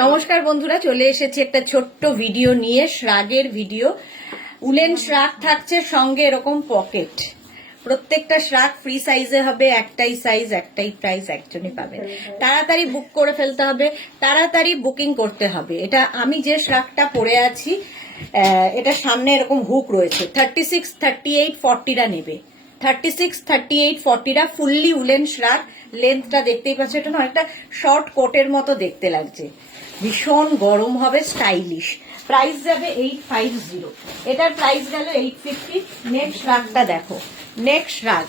নমস্কার বন্ধুরা, চলে এসেছি একটা ছোট্ট ভিডিও নিয়ে, শ্রাগের ভিডিও। উলেন শ্রাগ থাকছে, সঙ্গে এরকম পকেট। প্রত্যেকটা শ্রাগ ফ্রি সাইজে হবে, একটাই সাইজ, একটাই প্রাইস, একজনই পাবেন। তাড়াতাড়ি বুক করে ফেলতে হবে, তাড়াতাড়ি বুকিং করতে হবে। এটা আমি যে শ্রাগটা পরে আছি, এটা সামনে এরকম হুক রয়েছে। 36, 38, 40টা নেবে। 36, 38, 40টা ফুললি উলেন শ্রাগ। লেন্থটা দেখতেই পাচ্ছ, এটা না অনেকটা শর্ট কোটের মতো দেখতে লাগছে। ভীষণ গরম হবে, স্টাইলিশ। প্রাইস যাবে 850। এটার প্রাইস গেল 850। নেক্সট শ্রাগটা দেখো, নেক্সট শ্রাগ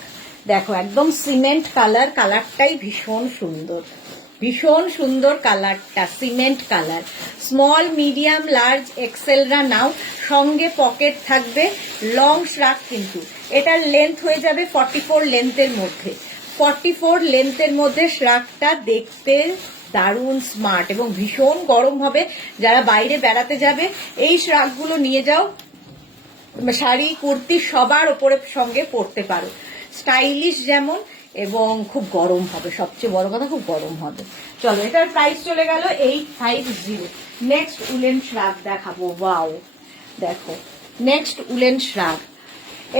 দেখো, একদম সিমেন্ট কালার। কালারটাই ভীষণ সুন্দর, ভীষণ সুন্দর কালারটা, cement colour. Small, medium, large, এক্সেলরা নাও। সঙ্গে পকেট থাকবে। লং শ্রাগ কিন্তু এটার লেন্থ হয়ে যাবে 44 লেন্থের মধ্যে। 44 লেন্থের মধ্যে শ্রাগটা দেখতে দারুণ স্মার্ট এবং ভীষণ গরম হবে। যারা বাইরে বেড়াতে যাবে এই শ্রাগগুলো নিয়ে যাও, শাড়ি কুর্তি সবার ওপরে সঙ্গে পরতে পারো। স্টাইলিশ যেমন, এবং খুব গরম হবে। সবচেয়ে বড় কথা, খুব গরম হবে। চলো, এটার প্রাইস চলে গেল 850। নেক্সট উলেন শ্রাগ দেখাবো। ওয়াও, দেখো নেক্সট উলেন শ্রাগ।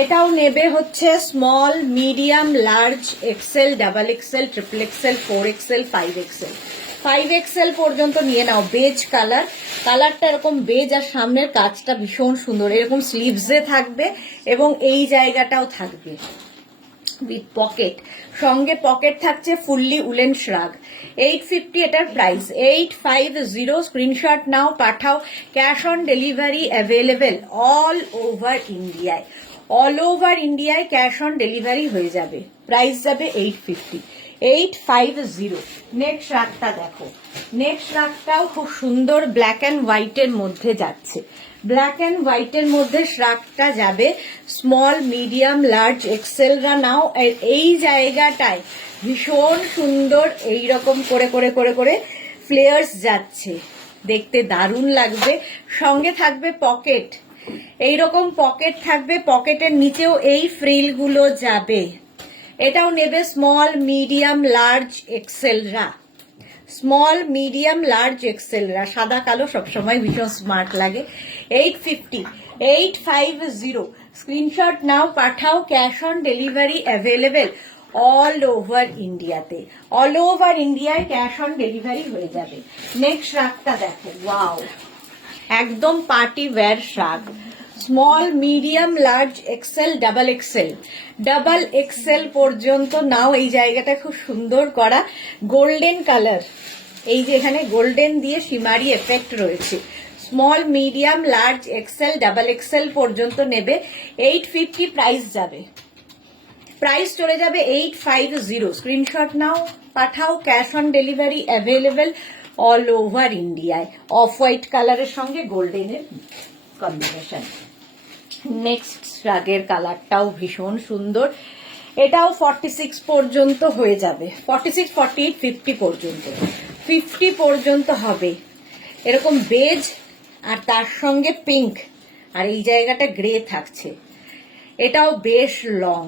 এটাও নেবে হচ্ছে small, medium, large, XL, double XL, triple XL, 4XL, 5XL। 5XL পর্যন্ত নিয়ে নাও। বেজ কালার, কালারটা এরকম বেজ, আর সামনের কাজটা ভীষণ সুন্দর। এরকম স্লিভসে থাকবে এবং এই জায়গাটাও থাকবে উইথ পকেট। সঙ্গে পকেট থাকছে, ফুললি উলেন শ্রাগ। 850 এটার প্রাইস। 850। স্ক্রিনশট নাও, পাঠাও। Cash on delivery available all over ইন্ডিয়ায়। অল ওভার ইন্ডিয়ায় ক্যাশ অন ডেলিভারি হয়ে যাবে। প্রাইস যাবে 850। 850। নেক্সট শ্রাগটা দেখো। নেক্সট শ্রাগটাও খুব সুন্দর, ব্ল্যাক অ্যান্ড হোয়াইটের মধ্যে যাচ্ছে। ব্ল্যাক অ্যান্ড হোয়াইটের মধ্যে শ্রাগটা যাবে। স্মল, মিডিয়াম, লার্জ, এক্সেলরা নাও। এই জায়গাটায় ভীষণ সুন্দর এইরকম করে করে করে করে ফ্লেয়ার্স যাচ্ছে, দেখতে দারুণ লাগবে। সঙ্গে থাকবে পকেট, এইরকম পকেট থাকবে। পকেটের নিচেও এই ফ্রিলগুলো যাবে। এটাও নেবে স্মল, মিডিয়াম, লার্জ, এক্সেলরা। স্মল, মিডিয়াম, লার্জ, এক্সেলরা। সাদা কালো সবসময় ভীষণ স্মার্ট লাগে। 850। 850। স্ক্রিনশট নাও, পাঠাও। Cash on delivery available all over ইন্ডিয়াতে। অল ওভার ইন্ডিয়ায় ক্যাশ অন ডেলিভারি হয়ে যাবে। নেক্সট শ্রাগটা দেখো। ওয়াও, একদম party wear shrug. Small, medium, large, XL, double XL. Double XL পর্যন্ত নাও। এই জায়গাটা খুব সুন্দর করা, গোল্ডেন কালার। এই যে এখানে গোল্ডেন দিয়ে সিমারি এফেক্ট রয়েছে। Small, medium, large, XL, double XL পর্যন্ত নেবে। 850 প্রাইস যাবে। প্রাইস চলে যাবে 850। স্ক্রিনশট নাও, পাঠাও। Cash on delivery available all over ইন্ডিয়ায়। অফ হোয়াইট কালারের সঙ্গে গোল্ডেনের কম্বিনেশন। নেক্সট শ্রাগের কালারটাও ভীষণ সুন্দর। এটাও 46 পর্যন্ত হয়ে যাবে। 46, 48, 50 পর্যন্ত। 50 পর্যন্ত হবে। এরকম বেজ, আর তার সঙ্গে পিঙ্ক, আর এই জায়গাটা গ্রে থাকছে। এটাও বেশ লং,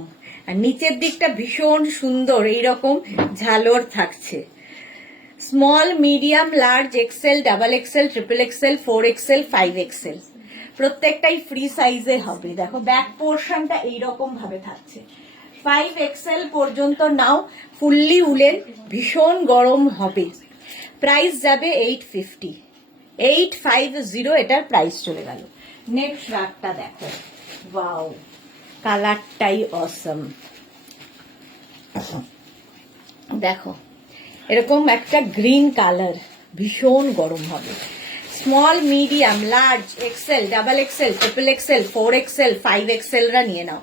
আর নিচের দিকটা ভীষণ সুন্দর, এইরকম ঝালর থাকছে। Small, medium, large, XL, double XL, triple XL, 4XL, 5XL। প্রত্যেকটাই ফ্রি সাইজে হবে। দেখো ব্যাক পোর্শনটা এইরকম ভাবে থাকছে। 5XL পর্যন্ত নাও। ফুললি উলেন, ভীষণ গরম হবে। প্রাইস যাবে 850। 850 এটার প্রাইস চলে গেল। নেক্সট শ্রাগটা দেখো। ওয়াও, কালারটাই অসম। দেখো এরকম একটা গ্রিন কালার, ভীষণ গরম হবে। Small, medium, large, XL, double XL, triple XL, 4XL, 5XLরা নিয়ে নাও।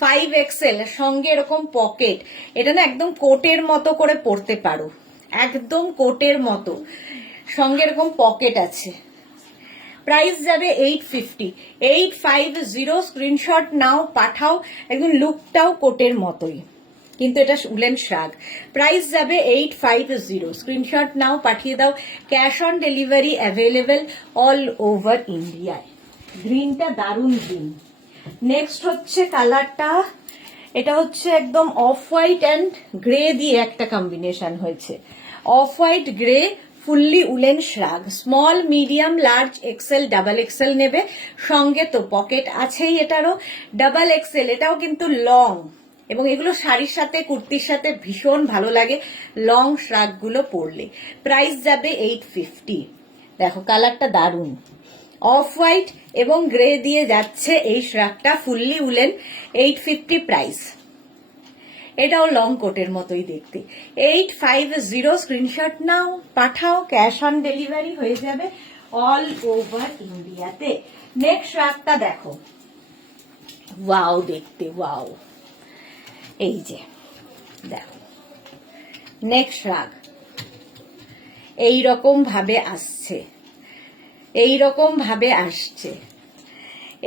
5XL সঙ্গে এরকম পকেট। এটা না একদম কোটের মতো করে পরতে পারো, একদম কোটের মতো। সঙ্গে এরকম পকেট আছে। প্রাইস যাবে 850। 850। স্ক্রিনশট নাও, পাঠাও। একদম লুকটাও কোটের মতোই, কিন্তু এটা উলেন শ্রাগ। প্রাইস যাবে 850। স্ক্রিনশট নাও, পাঠিয়ে দাও। Cash on delivery available all over ইন্ডিয়ায়। গ্রিনটা দারুণ গ্রিন। নেক্সট হচ্ছে কালারটা, এটা হচ্ছে একদম অফ হোয়াইট অ্যান্ড গ্রে দিয়ে একটা কম্বিনেশন হয়েছে। Of white grey, fully woollen শ্রাগ, small medium large XL double Excel নেবে, সঙ্গে তো পকেট আছেই, এটারও ডাবল এক্সেল, এটাও কিন্তু লং, এবং এগুলো শাড়ির সাথে কুর্তির সাথে ভীষণ ভালো লাগে লং শ্রাগগুলো পরলে। প্রাইস যাবে 850। দেখো কালারটা দারুণ, অফ হোয়াইট এবং গ্রে দিয়ে যাচ্ছে এই শ্রাগটা, ফুললি উলেন, 850 প্রাইস। এটাও লং কোটের মতোই দেখতে। 850 স্ক্রিনশট নাও, পাঠাও, ক্যাশ অন ডেলিভারি হয়ে যাবে অল ওভার ইন্ডিয়াতে। নেক্সট শ্রাগটা দেখো, ওয়াও দেখতে, ওয়াও, এই যে দেখো নেক্সট শ্রাগ এইরকম ভাবে আসছে, এইরকম ভাবে আসছে।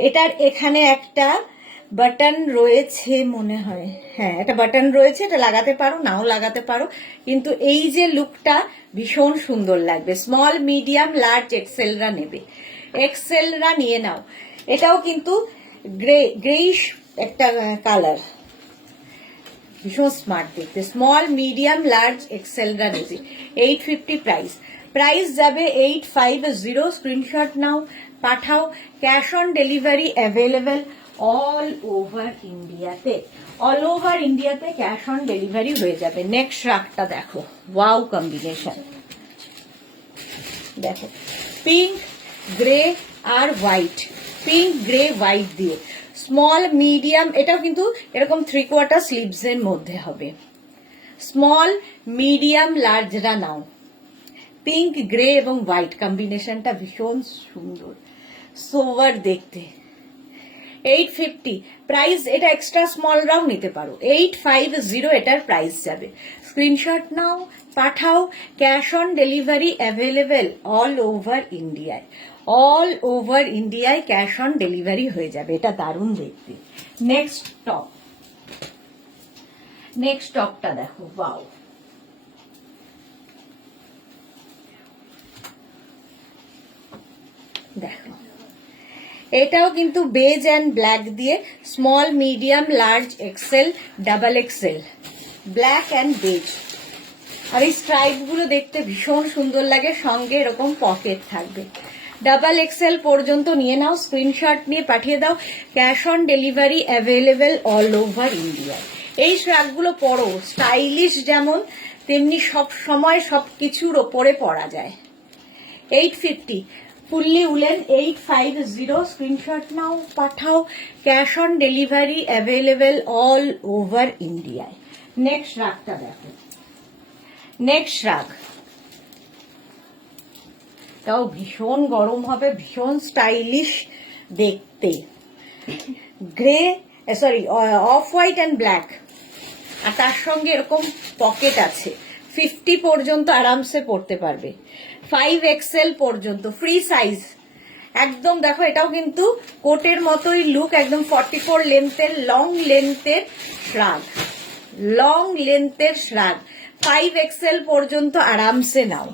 এটার এখানে একটা বাটন রয়েছে মনে হয়, হ্যাঁ একটা বাটন রয়েছে, এটা লাগাতে পারো নাও লাগাতে পারো, কিন্তু এই যে লুকটা ভীষণ সুন্দর লাগবে। স্মল মিডিয়াম লার্জ এক্সেলরা নেবে, এক্সেলরা নিয়ে নাও। এটাও কিন্তু গ্রেইশ একটা কালার, ভীষণ স্মার্ট দেখতে। স্মল মিডিয়াম লার্জ এক্সেলরা নেবে, 850 প্রাইস। প্রাইস যাবে 850, স্ক্রিনশট নাও, পাঠাও, cash on delivery available all over ইন্ডিয়াতে, অল ওভার ইন্ডিয়াতে ক্যাশ অন ডেলিভারি হয়ে যাবে। নেক্সট শ্রাগটা দেখো, ওয়াও কম্বিনেশন, দেখো পিঙ্ক গ্রে আর হোয়াইট, পিঙ্ক গ্রে হোয়াইট দিয়ে স্মল মিডিয়াম, এটাও কিন্তু এরকম 3/4 স্লিভস এর মধ্যে হবে। স্মল মিডিয়াম লার্জরা নাও, পিঙ্ক গ্রে এবং হোয়াইট কম্বিনেশনটা ভীষণ সুন্দর, সোভার দেখতে। 850 প্রাইস, এটা এক্সট্রা স্মলরাও নিতে পারো। 850 এটার প্রাইস যাবে। স্ক্রিনশট নাও, পাঠাও, cash on delivery available all over ইন্ডিয়ায়, অল ওভার ইন্ডিয়ায় ক্যাশ অন ডেলিভারি হয়ে যাবে। এটা দারুণ দেখতে। নেক্সট টপ, নেক্সট টপটা দেখো, ওয়াও, দেখো এটাও কিন্তু বেজ অ্যান্ড ব্ল্যাক দিয়ে, small medium large XL double XL, black and beige. আর এই স্ট্রাইপ গুলো দেখতে ভীষণ সুন্দর লাগে, সঙ্গে এরকম পকেট থাকবে। ডাবল এক্সেল পর্যন্ত নিয়ে নাও, স্ক্রিনশট নিয়ে পাঠিয়ে দাও, cash on delivery available all over ইন্ডিয়ায়। এই শ্রাগগুলো পরো, স্টাইলিশ যেমন তেমনি সব সময় সবকিছুর ওপরে পরা যায়। 850 ফুললি উলেন, 850, স্ক্রিনশট নাও, পাঠাও, cash on delivery available all over ইন্ডিয়ায়। নেক্সট শ্রাগটা দেখো, নেক্সট শ্রাগ, তাও ভীষণ গরম হবে, ভীষণ স্টাইলিশ দেখতে। Grey, sorry off white and black, আর তার সঙ্গে এরকম পকেট আছে। 50 পর্যন্ত আরামসে পড়তে পারবে, 5XL পর্যন্ত ফ্রি সাইজ একদম। দেখো এটাও কিন্তু কোটের মতোই লুক, একদম 44 লেন্থের, লং লেন্থের শ্রাগ, লং লেন্থের শ্রাগ, 5XL পর্যন্ত আরামসে নাও।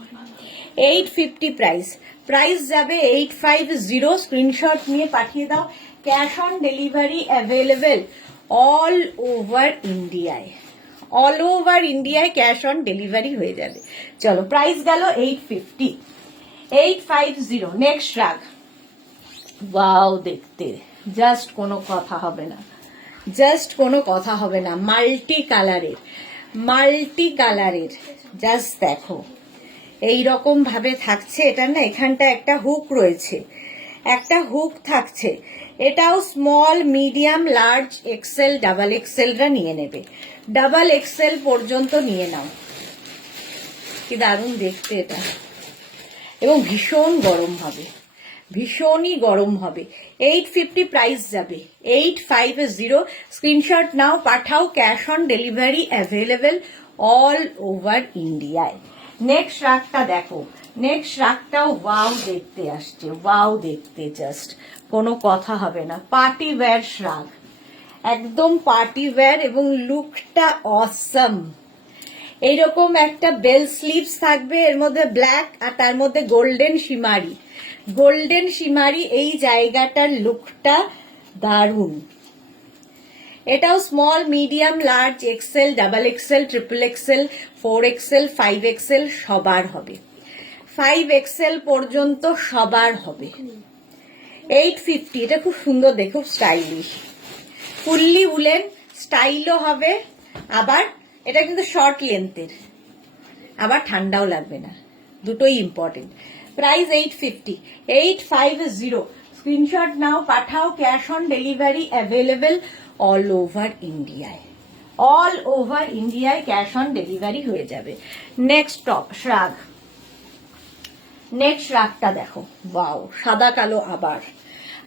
850 প্রাইস, প্রাইস যাবে 850, স্ক্রিনশট নিয়ে পাঠিয়ে দাও, cash on delivery available all over ইন্ডিয়ায়, অল ওভার ইন্ডিয়ায় ক্যাশ অন ডেলিভারি হয়ে যাবে। চলো প্রাইস গেল 850, 850। নেক্সট শ্রাগ, ওয়াও দেখতে, জাস্ট কোনো কথা হবে না, জাস্ট কোনো কথা হবে না। মাল্টি কালারের, মাল্টি কালারের, জাস্ট দেখো এইরকম ভাবে থাকছে। এটা না এখানটা একটা হুক রয়েছে, একটা হুক থাকছে। এটাও small medium large XL double এক্সেলরা নিয়ে নেবে, ডাবল এক্সেল পর্যন্ত নিয়ে নাও। কি দারুণ দেখতে এটা, এবং ভীষণ গরম হবে, ভীষণই গরম হবে। 850 প্রাইস যাবে, 850, স্ক্রিনশট নাও, পাঠাও, cash on delivery available all over ইন্ডিয়ায়। নেক্সট শ্রাগটা দেখো, নেক্সট শ্রাগটাও ওয়াও দেখতে আসছে, ওয়াও দেখতে, জাস্ট কোনো কথা হবে না। পার্টি ওয়্যার শ্রাগ, একদম পার্টি ওয়্যার, এবং লুকটা অসম। এইরকম একটা বেল স্লিভস থাকবে, এর মধ্যে ব্ল্যাক আর তার মধ্যে গোল্ডেন শিমারি, গোল্ডেন শিমারি, এই জায়গাটার লুকটা দারুণ। এটাও small medium large XL double XL triple XL 4XL 5XL সবার হবে। 5XL পর্যন্ত সবার হবে। 850, এটা খুব সুন্দর, দেখো স্টাইলিশ, ফুললি উলেন, স্টাইলও হবে, আবার এটা কিন্তু শর্ট লেন্থের, আবার ঠান্ডাও লাগবে না, দুটোই ইম্পর্টেন্ট। প্রাইস 850, 850। স্ক্রিনশট নাও, পাঠাও, cash on delivery available all over ইন্ডিয়ায়, অল ওভার ইন্ডিয়ায় ক্যাশ অন ডেলিভারি হয়ে যাবে। নেক্সট টপ শ্রাগ, নেক্সট শ্রাগটা দেখো, ওয়াও, সাদা কালো আবার,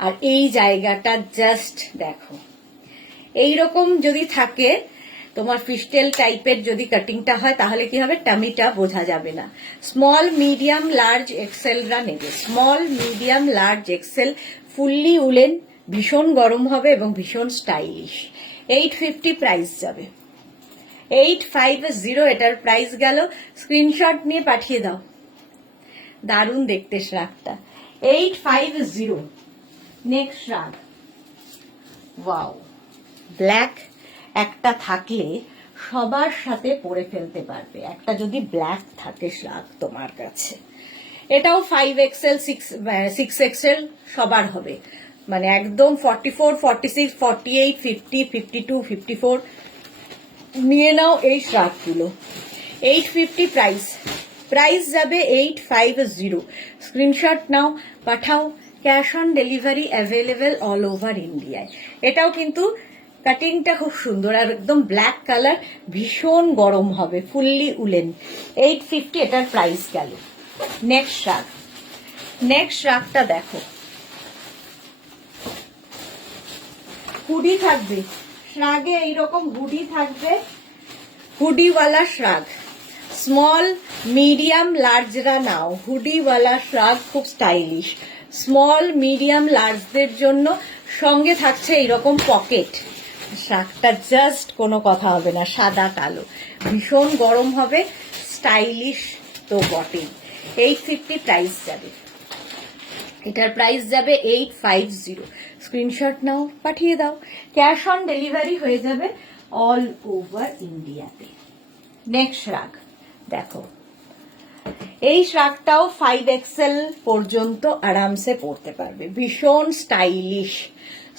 আর এই জায়গাটা জাস্ট দেখো, এইরকম যদি থাকে তোমার ফিস্টেল টাইপের যদি কাটিংটা হয় তাহলে কি হবে, টামিটা বোঝা যাবে না। স্মল মিডিয়াম লার্জ এক্সেলরা নেবে, small medium large Excel, fully woollen, ভীষণ গরম হবে এবং ভীষণ স্টাইলিশ। 850 প্রাইস যাবে, 850 এটার প্রাইস গেল। স্ক্রিনশট নিয়ে পাঠিয়ে দাও, দারুণ দেখতে শ্রাগটা। 850। নেক্সট শ্রাগ, ওয়াও, ব্ল্যাক একটা থাকলে সবার সাথে পরে ফেলতে পারবে, একটা যদি ব্ল্যাক থাকে শ্রাগ তোমার কাছে। এটাও 5XL 6XL সবার হবে, মানে একদম 44 46 48 50 52 54 নিয়ে নাও এই শ্রাগগুলো। 850 প্রাইস, প্রাইস যাবে 850। স্ক্রিনশট নাও, পাঠাও, cash on delivery available all over ইন্ডিয়ায়। এটাও কিন্তু কাটিংটা খুব সুন্দর, আর একদম ব্ল্যাক কালার, ভীষণ গরম হবে, ফুললি উলেন। 850 এটার প্রাইস গেল। নেক্সট শ্রাগ, নেক্সট শ্রাগটা দেখো, হুডি থাকবে শ্রাগে, এইরকম হুডি থাকবে, হুডিওয়ালা শ্রাগ, স্মল মিডিয়াম লার্জরা নাও, হুডিওয়ালা শ্রাগ খুব স্টাইলিশ, স্মল মিডিয়াম লার্জদের জন্য। সঙ্গে থাকছে এইরকম পকেট, শ্রাগটা জাস্ট কোনো কথা হবে না, সাদা কালো, ভীষণ গরম হবে, স্টাইলিশ তো বটেই। 850 প্রাইস যাবে, এটার প্রাইস যাবে 850। স্ক্রিনশট নাও, পাঠিয়ে দাও, ক্যাশ অন ডেলিভারি হয়ে যাবে অল ওভার ইন্ডিয়াতে। নেক্সট শ্রাগ দেখো, এই শ্রাগটাও 5XL পর্যন্ত আরামসে পরতে পারবে, ভীষণ stylish,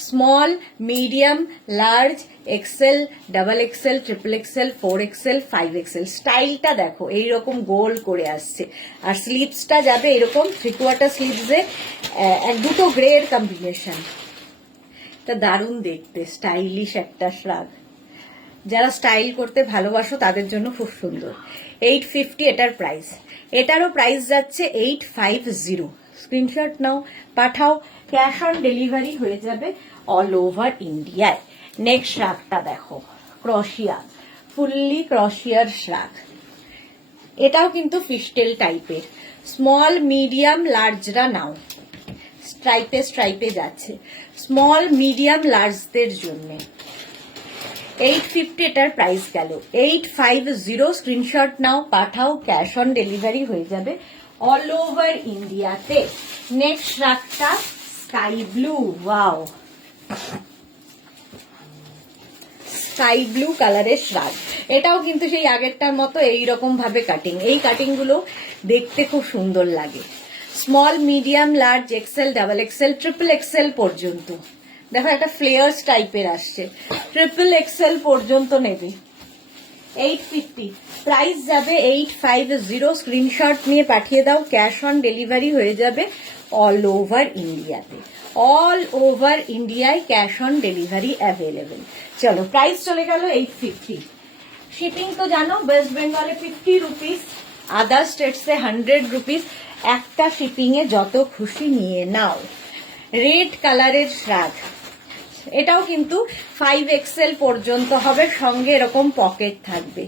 small medium large XL double XL triple XL 4XL 5XL। স্টাইলটা দেখো, এইরকম গোল করে আসছে, আর স্লিভসটা যাবে এরকম 3/4 স্লিভসে, এক দুটো গ্রে এর কম্বিনেশন, এটা দারুণ দেখতে, স্টাইলিশ একটা শ্রাগ, যারা স্টাইল করতে ভালোবাসো তাদের জন্য খুব সুন্দর। 850 এটার প্রাইস, এটারও প্রাইস যাচ্ছে 850। স্ক্রিনশট নাও, পাঠাও, ক্যাশ অন ডেলিভারি হয়ে যাবে অল ওভার ইন্ডিয়ায়। নেক্সট শ্রাগটা দেখো, ক্রশিয়া, ফুললি ক্রশিয়ার শ্রাগ, এটাও কিন্তু ফিস্টেল টাইপের, স্মল মিডিয়াম লার্জরা নাও, স্ট্রাইপে স্ট্রাইপে যাচ্ছে, স্মল মিডিয়াম লার্জদের জন্য। 850 এটার প্রাইস গেল, 850। স্ক্রিনশট নাও, পাঠাও, ক্যাশ অন ডেলিভারি হয়ে যাবে অল ওভার ইন্ডিয়াতে। নেক্সট শ্রাগটা sky blue, wow, sky blue কালারের শ্রাগ, এটাও কিন্তু সেই আগেরটার মতো এইরকম ভাবে কাটিং, এই কাটিং গুলো দেখতে খুব সুন্দর লাগে। Small medium large XL double XL triple XL পর্যন্ত, দেখো একটা ফ্লেয়ার্স টাইপের আসছে, ট্রিপল এক্সেল পর্যন্ত নেবে। 850 প্রাইস যাবে 850। স্ক্রিনশট নিয়ে পাঠিয়ে দাও, ক্যাশ অন ডেলিভারি হয়ে যাবে অল ওভার ইন্ডিয়াতে, অল ওভার ইন্ডিয়ায় ক্যাশ অন ডেলিভারি অ্যাভেলেবেল। চলো, প্রাইস চলে গেল 850। শিপিং তো জানো, ওয়েস্ট বেঙ্গলে 50 রুপিস, আদার স্টেটসে 100 রুপিস, একটা শিপিং এ যত খুশি নিয়ে নাও। রেড কালারের শ্রাগ, এটাও কিন্তু 5XL পর্যন্ত হবে, সঙ্গে এরকম পকেট থাকবে,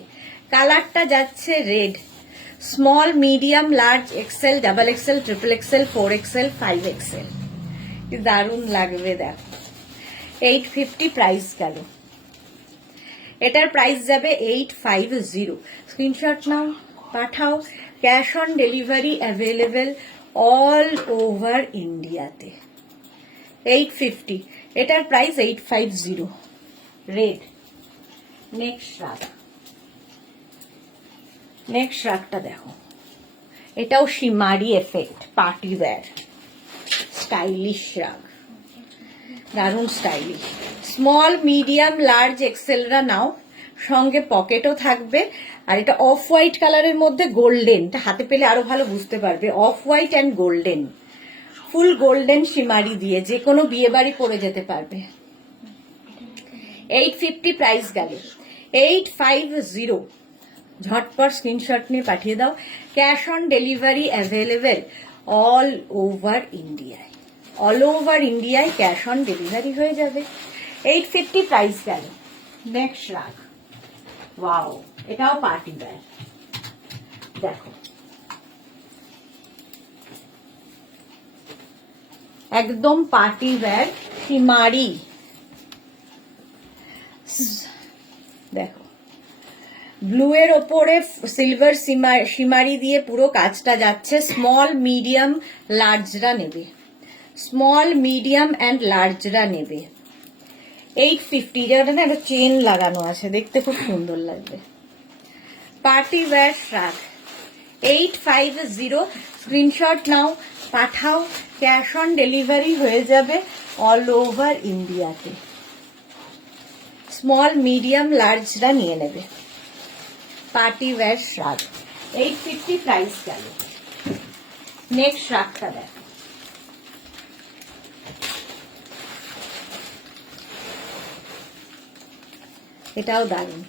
কালারটা যাচ্ছে red, small medium large XL double XL triple XL 4XL 5XL, দারুণ লাগবে দেখো। 850 প্রাইস গেল, এটার প্রাইস যাবে 850। স্ক্রিনশট নাও, পাঠাও, cash on delivery available all over ইন্ডিয়াতে। 850 এটার price 850। Red. Next shrug, next শ্রাগটা দেখো, এটাও shimmery effect, party wear, stylish shrug, দারুণ স্টাইলিশ। স্মল, মিডিয়াম, লার্জ, এক্সেলরা নাও, সঙ্গে পকেটও থাকবে। আর এটা অফ হোয়াইট কালারের মধ্যে গোল্ডেন, হাতে পেলে আরো ভালো বুঝতে পারবে। Of white and golden, full golden শিমারি দিয়ে যে কোনো বিয়ে বাড়ি পরে যেতে পারবে। 850 প্রাইস গেল। 850, ঝটপট স্ক্রিনশট নিয়ে পাঠিয়ে দাও। Cash on delivery available all over ইন্ডিয়ায়। অল ওভার ইন্ডিয়ায় ক্যাশ অন ডেলিভারি হয়ে যাবে। 850 প্রাইস গেল। নেক্সট রাগ, ওয়াও, এটাও পার্টি ওয়্যার। দেখো একদম পার্টি ওয়্যার শিমারি। দেখো ব্লু এর ওপরে সিলভার শিমারি দিয়ে পুরো কাজটা যাচ্ছে। স্মল, মিডিয়াম, লার্জরা নেবে, স্মল, মিডিয়াম অ্যান্ড লার্জরা নেবে। 850, যেটা না একটা চেন লাগানো আছে, দেখতে খুব সুন্দর লাগবে। পার্টি ওয়্যার শ্রাগ 850, স্ক্রিনশট নাও, পাঠাও। ক্যাশ অন ডেলিভারি হয়ে যাবে অল ওভার ইন্ডিয়াতে। স্মল, মিডিয়াম, লার্জরা নিয়ে নেবে। পার্টি ওয়্যার শ্রাগ 850 প্রাইস গেল। নেক্সট শ্রাগটা দেখো, এটাও দারুণ।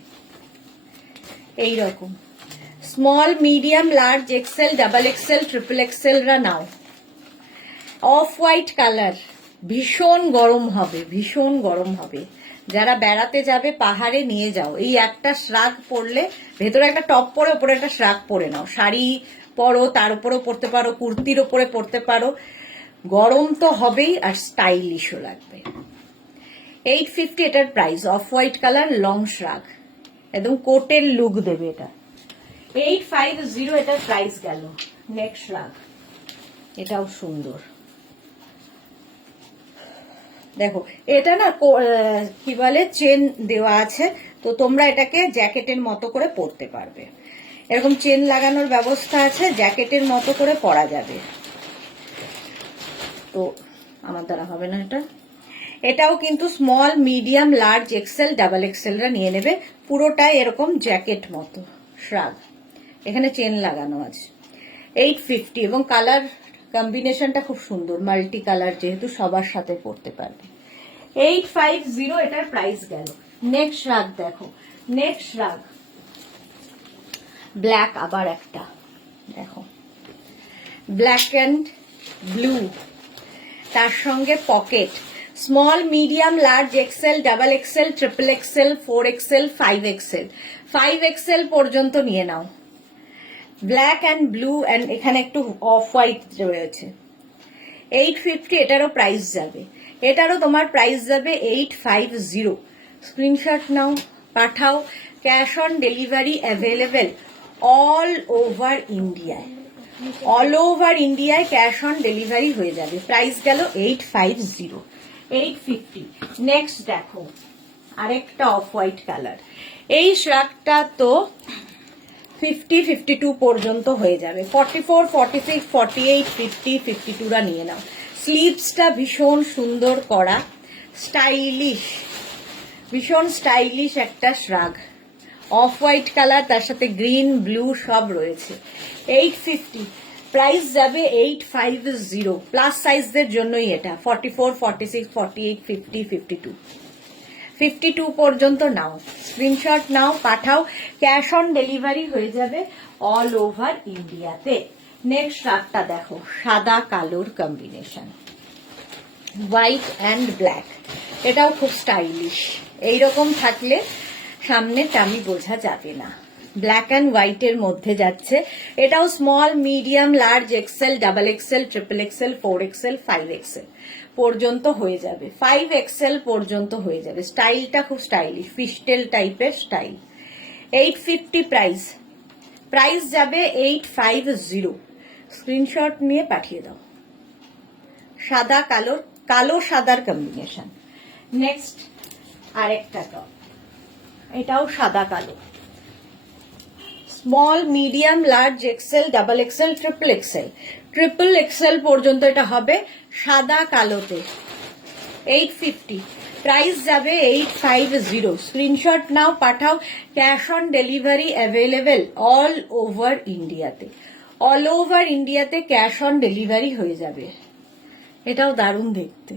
এইরকম small, medium, large, XL, double XL, triple এক্সেলরা নাও। অফ হোয়াইট কালার, ভীষণ গরম হবে, ভীষণ গরম হবে। যারা বেড়াতে যাবে পাহাড়ে নিয়ে যাও। এই একটা শ্রাগ পরলে, ভেতরে একটা টপ পরে ওপরে একটা শ্রাগ পরে নাও। শাড়ি পরো, তার উপরেও পরতে পারো, কুর্তির ওপরে পরতে পারো। গরম তো হবেই আর স্টাইলিশও লাগবে। 850 এটার price. Of white colour, long শ্রাগ, একদম কোটের লুক দেবে এটা। 850 এটার প্রাইস গেল। নেক্সট শ্রাগ, এটাও সুন্দর। দেখো এটা না কি বলে, চেন দেওয়া আছে, তো তোমরা এটাকে জ্যাকেটের মতো করে পরতে পারবে। এরকম চেন লাগানোর ব্যবস্থা আছে, জ্যাকেটের মতো করে পরা যাবে। তো আমার দ্বারা হবে না এটা। এটাও কিন্তু small, medium, large, XL, double এক্সেলরা নিয়ে নেবে। পুরোটাই এরকম জ্যাকেট মতো শ্রাগ, এখানে চেন লাগানো আছে। 850, এবং কালার কম্বিনেশনটা খুব সুন্দর, মাল্টি কালার, যেহেতু সবার সাথে পরতে পারবে। 850 এটার প্রাইস গেল। নেক্সট শ্রাগ দেখো, নেক্সট শ্রাগ ব্ল্যাক, আবার একটা দেখো, ব্ল্যাক অ্যান্ড ব্লু, তার সঙ্গে pocket. Small, medium, large, XL, double XL, triple XL, 4 XL, 5 XL, 5 XL পর্যন্ত নিয়ে নাও। ব্ল্যাক অ্যান্ড ব্লু, অ্যান্ড এখানে একটু অফ হোয়াইট রয়েছে। 850 এটারও প্রাইস যাবে। এটারও তোমার প্রাইস যাবে 850। স্ক্রিনশট নাও, পাঠাও। Cash on delivery available all over ইন্ডিয়ায়। অল ওভার ইন্ডিয়ায় ক্যাশ অন ডেলিভারি হয়ে যাবে। প্রাইস গেল 850। 850। নেক্সট দেখো আরেকটা অফ হোয়াইট কালার। এই শ্রাগটা তো 50, 52 পর্যন্ত হয়ে যাবে। 44, 46, 48, 50, 52রা নিয়ে নাও। স্লিভসটা ভীষণ সুন্দর করা, স্টাইলিশ, ভীষণ স্টাইলিশ একটা শ্রাগ। অফ হোয়াইট কালার, তার সাথে গ্রিন, ব্লু সব রয়েছে। 850 প্রাইস যাবে। 850 প্লাস সাইজদের জন্যই এটা। 44, 46, 48, 50, 52, 52 পর্যন্ত নাও। স্ক্রিনশট নাও, পাঠাও। ক্যাশ অন ডেলিভারি হয়ে যাবে অল ওভার ইন্ডিয়াতে। নেক্সট শ্রাগটা দেখো, সাদা কালোর কম্বিনেশন, হোয়াইট অ্যান্ড ব্ল্যাক। এটাও খুব স্টাইলিশ। এইরকম থাকলে সামনে টামি বোঝা যাবে না। ব্ল্যাক অ্যান্ড হোয়াইটের মধ্যে যাচ্ছে। এটাও small, medium, large, XL, double XL, triple XL, 4 XL, 5 XL পর্যন্ত হয়ে যাবে। 5 এক্সেল পর্যন্ত হয়ে যাবে। স্টাইলটা খুব স্টাইলিশ, ফিস্টেল টাইপের স্টাইল। 850 প্রাইস। প্রাইস যাবে 850। স্ক্রিনশট নিয়ে পাঠিয়ে দাও। সাদা কালো, কালো সাদার কম্বিনেশন। নেক্সট আরেকটা টপ, এটাও সাদা কালো, small medium large XL double XL triple XL পর্যন্ত এটা হবে সাদা কালোতে। 850 প্রাইস যাবে 850। স্ক্রিনশট নাও, পাঠাও। Cash on delivery available all over ইন্ডিয়াতে। অল ওভার ইন্ডিয়াতে ক্যাশ অন ডেলিভারি হয়ে যাবে। এটাও দারুণ দেখতে।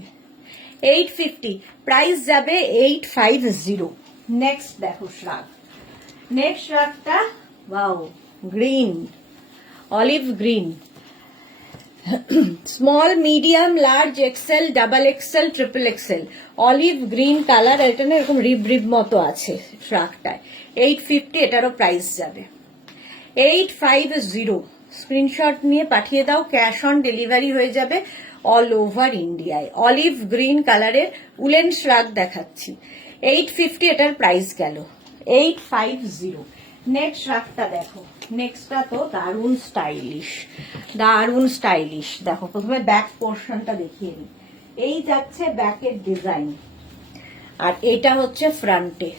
850 প্রাইস যাবে 850। নেক্সট দেখো শ্রাগ। নেক্সট শ্রাগটা wow, green, olive green. Small medium large XL double XL triple XL olive green colour. এটা না এরকম রিব রিব মতো আছে শ্রাগটায়। 850 এটারও প্রাইস যাবে 850। স্ক্রিনশট নিয়ে পাঠিয়ে দাও, ক্যাশ অন ডেলিভারি হয়ে যাবে অল ওভার ইন্ডিয়ায়। অলিভ গ্রিন কালারের উলেন শ্রাগ দেখাচ্ছি। 850 এটার প্রাইস গেল 850। নেক্সট শ্রাগটা দেখো। নেক্সটটা তো দারুণ স্টাইলিশ, দারুণ স্টাইলিশ। দেখো প্রথমে ব্যাক পোর্শনটা দেখিয়ে নিই। এই যাচ্ছে ব্যাকের ডিজাইন, আর এটা হচ্ছে ফ্রন্টে।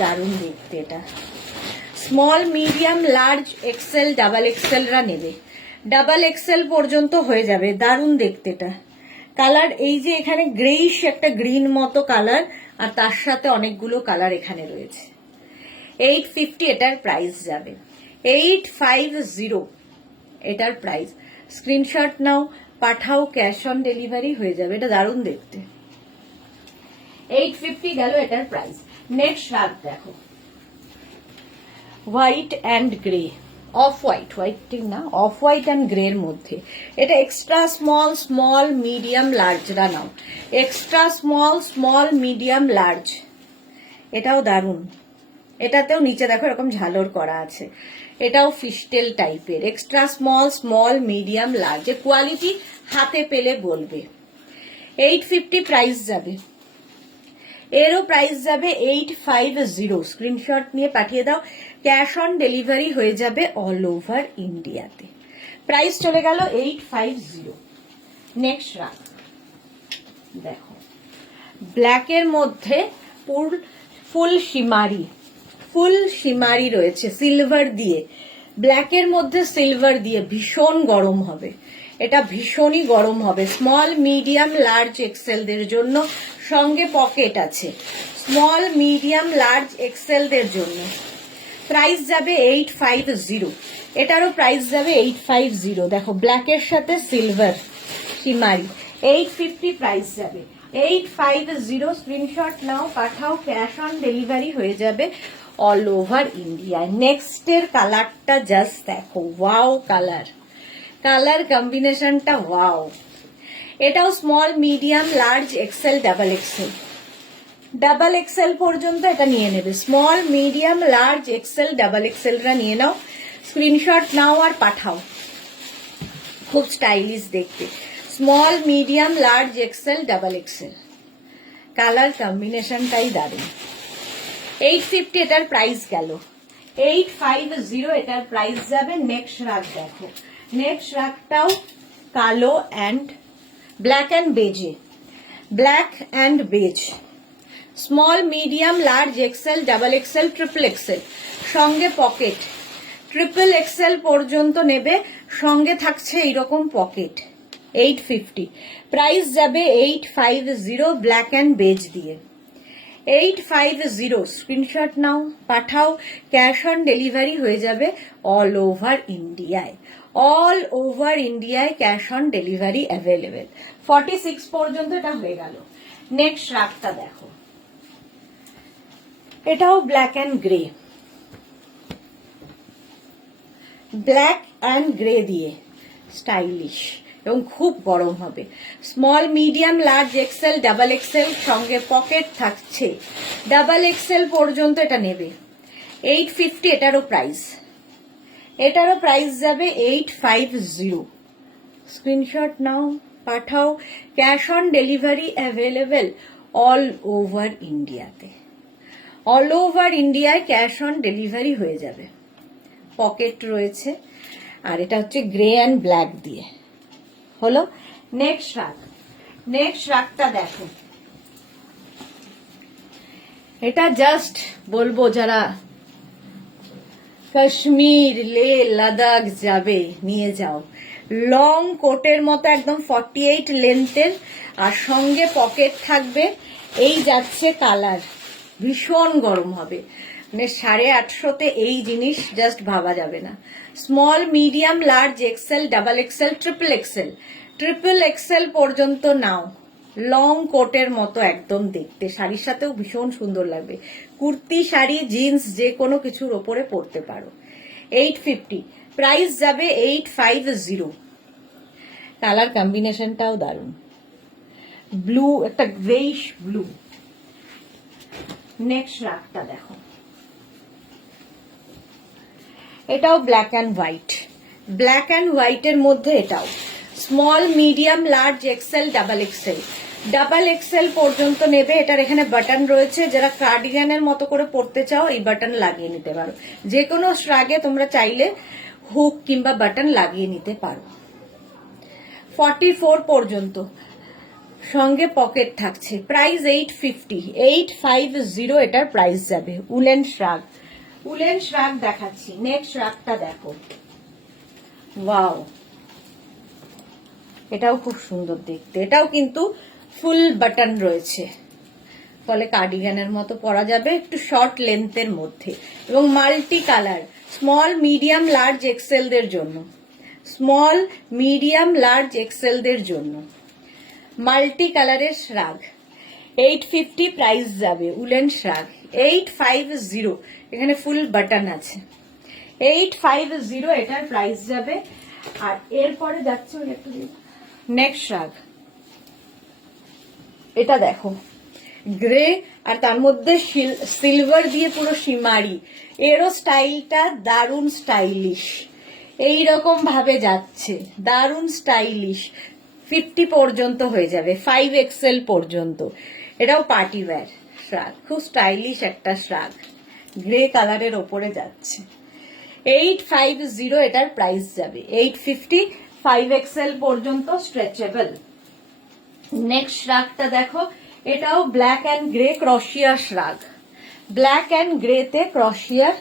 দারুণ দেখতে এটা। Small medium large XL double এক্সেলরা নেবে, ডাবল এক্সেল পর্যন্ত হয়ে যাবে। দারুণ দেখতে এটা। কালার এই যে এখানে গ্রেইশ একটা গ্রিন মতো কালার, আর তার সাথে অনেকগুলো কালার এখানে রয়েছে। 850 এটার প্রাইস যাবে 850 এটার প্রাইস। স্ক্রিনশট নাও, পাঠাও, ক্যাশ অন ডেলিভারি হয়ে যাবে। এটা দারুণ দেখতে। 850 গেল এটার প্রাইস। নেক্সট শ্রাগ দেখো, white and grey, off white, white ঠিক না, অফ হোয়াইট অ্যান্ড গ্রে এর মধ্যে। এটা এক্সট্রা স্মল, স্মল মিডিয়াম লার্জরা নাও। Extra small, small medium large. এটাও দারুণ। এটাতেও নিচে দেখো এরকম ঝালর করা আছে। এটাও ফিস্টেল টাইপের। Extra small, small medium large. Quality হাতে পেলে বলবে। 850 প্রাইস যাবে। এরও প্রাইস যাবে 850। স্ক্রিনশট নিয়ে পাঠিয়ে দাও, ক্যাশ অন ডেলিভারি হয়ে যাবে অল ওভার ইন্ডিয়াতে। প্রাইস চলে গেল 850। নেক্সট শ্রাগ দেখো, ব্ল্যাকের মধ্যে ফুল শিমারি, ফুল শিমারি রয়েছে সিলভার দিয়ে। ব্ল্যাকের মধ্যে সিলভার দিয়ে ভীষণ গরম হবে। এটা ভীষণই গরম হবে। স্মল মিডিয়াম লার্জ এক্সেলদের জন্য, সঙ্গে পকেট আছে। স্মল মিডিয়াম লার্জ এক্সেলদের জন্য প্রাইস যাবে 850। এটারও প্রাইস যাবে 850। দেখো ব্ল্যাকের সাথে সিলভার শিমারি। 850 প্রাইস যাবে 850। স্ক্রিনশট নাও, পাঠাও, ক্যাশ অন ডেলিভারি হয়ে যাবে অল ওভার ইন্ডিয়া। নেক্সটের কালারটা জাস্ট দেখো, ওয়াও কালার, কালার কম্বিনেশনটা ওয়াও। এটাও small medium large XL double XL, double XL পর্যন্ত এটা নিয়ে নেবে। Small medium large XL double এক্সেলরা নিয়ে নাও, স্ক্রিনশট নাও আর পাঠাও। খুব স্টাইলিশ দেখতে। Small medium large XL double XL, colour কম্বিনেশনটাই দারুণ। 850 এটার প্রাইস গেল 850। এটার প্রাইস যাবে। নেক্সট রাগ দেখো। নেক্সট রাগটাও কালো অ্যান্ড ব্ল্যাক অ্যান্ড বেজে, black and beige. Small medium large XL double XL triple XL, সঙ্গে পকেট। ট্রিপল এক্সেল পর্যন্ত নেবে, সঙ্গে থাকছে এইরকম পকেট। 850 প্রাইস যাবে 850 ব্ল্যাক অ্যান্ড বেজ দিয়ে। 850 স্ক্রিনশট নাও, পাঠাও, ক্যাশ অন ডেলিভারি হয়ে যাবে অল ওভার ইন্ডিয়ায়। অল ওভার ইন্ডিয়ায় ক্যাশ অন ডেলিভারি অ্যাভেলেবেল। 46 পর্যন্ত এটা হয়ে গেল। নেক্সট রাগটা দেখো, এটাও black and grey, black and grey দিয়ে স্টাইলিশ এবং খুব গরম হবে। Small medium large XL double Excel, সঙ্গে পকেট থাকছে। ডাবল এক্সেল পর্যন্ত এটা নেবে। 850 এটারও প্রাইস। এটারও প্রাইস যাবে 850। স্ক্রিনশট নাও, পাঠাও, cash on delivery available all over ইন্ডিয়াতে। অল ওভার ইন্ডিয়ায় ক্যাশ অন ডেলিভারি হয়ে যাবে। পকেট রয়েছে, আর এটা হচ্ছে গ্রে অ্যান্ড ব্ল্যাক দিয়ে হলো। নেক্সট রাগ, নেক্সট রাগটা দেখো। এটা জাস্ট বলবো যারা কাশ্মীর, লে, লাদাখ যাবে, নিয়ে যাও। লং কোটের মতো একদম 48 লেন্থের, আর সঙ্গে পকেট থাকবে। এই যাচ্ছে কালার, ভীষণ গরম হবে, মানে 850-তে এই জিনিস জাস্ট ভাবা যাবে না। Small, medium, large, XL, double XL, triple XL পর্যন্ত নাও। লং কোটের মতো একদম দেখতে, শাড়ির সাথেও ভীষণ সুন্দর লাগবে। কুর্তি, শাড়ি, জিন্স যে কোনো কিছুর ওপরে পরতে পারো। 850, প্রাইস যাবে 850। কালার কম্বিনেশনটাও দারুণ, ব্লু, একটা গ্রেইশ ব্লু। নেক্সট রাগটা দেখো, এটাও black and white, black and হোয়াইটের মধ্যে এটাও small, medium, large, XL, double XL পর্যন্ত নেবে। এটার এখানে বাটন রয়েছে, যারা কার্ডিগানের মতো করে পরতে চাও এই বাটন লাগিয়ে নিতে পারো। যে কোনো শ্রাগে তোমরা চাইলে হুক কিংবা বাটন লাগিয়ে নিতে পারো। 44 পর্যন্ত, সঙ্গে পকেট থাকছে। প্রাইস 850 এটার প্রাইস যাবে। উলেন শ্রাগ দেখাচ্ছি। নেক্সট শ্রাগটা দেখো, ওয়াও, এটাও খুব সুন্দর দেখতে। এটাও কিন্তু ফুল বাটন রয়েছে, ফলে কার্ডিগানের মতো পরা যাবে, একটু শর্ট লেন্থের মধ্যে, এবং multi colour. Small, medium, large, এক্সেলদের জন্য, স্মল, মিডিয়াম, লার্জ, এক্সেলদের জন্য মাল্টি কালারের শ্রাগ। 850 প্রাইস যাবে। উলেন শ্রাগ 850, এখানে ফুল বাটন আছে। 850 এটার প্রাইস যাবে। আর এরপরে যাচ্ছে নেক্সট শ্রাগ, এটা দেখো, গ্রে আর তার মধ্যে সিলভার দিয়ে পুরো সীমারি। এরও স্টাইলটা দারুণ স্টাইলিশ, এইরকম ভাবে যাচ্ছে, দারুণ স্টাইলিশ। 50 পর্যন্ত হয়ে যাবে, 5XL পর্যন্ত। এটাও পার্টি ওয়্যার শ্রাগ, খুব স্টাইলিশ একটা শ্রাগ, গ্রে কালারের ওপরে যাচ্ছে। 850 এটার প্রাইস যাবে। 850, 5XL পর্যন্ত স্ট্রেচেবল। নেক্সট শ্রাগটা দেখো, এটাও black and grey crochet shrug, black and গ্রেতে ক্রশিয়ার,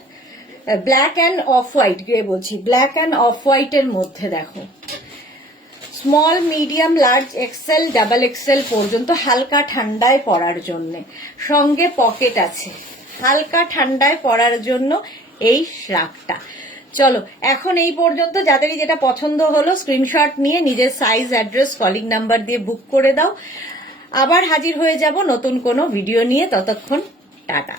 black and off white, grey বলছি, ব্ল্যাক অ্যান্ড অফ হোয়াইটের মধ্যে দেখো। Small, medium, large, XL, double XL পর্যন্ত, হালকা ঠান্ডায় পরার জন্য, সঙ্গে পকেট আছে, হালকা ঠান্ডায় পরার জন্য এই শ্রাগটা। চলো এখন এই পর্যন্ত। যাদেরই যেটা পছন্দ হলো স্ক্রিনশট নিয়ে নিজের সাইজ, অ্যাড্রেস, কলিং নাম্বার দিয়ে বুক করে দাও। আবার হাজির হয়ে যাব নতুন কোনো ভিডিও নিয়ে, ততক্ষণ টাটা।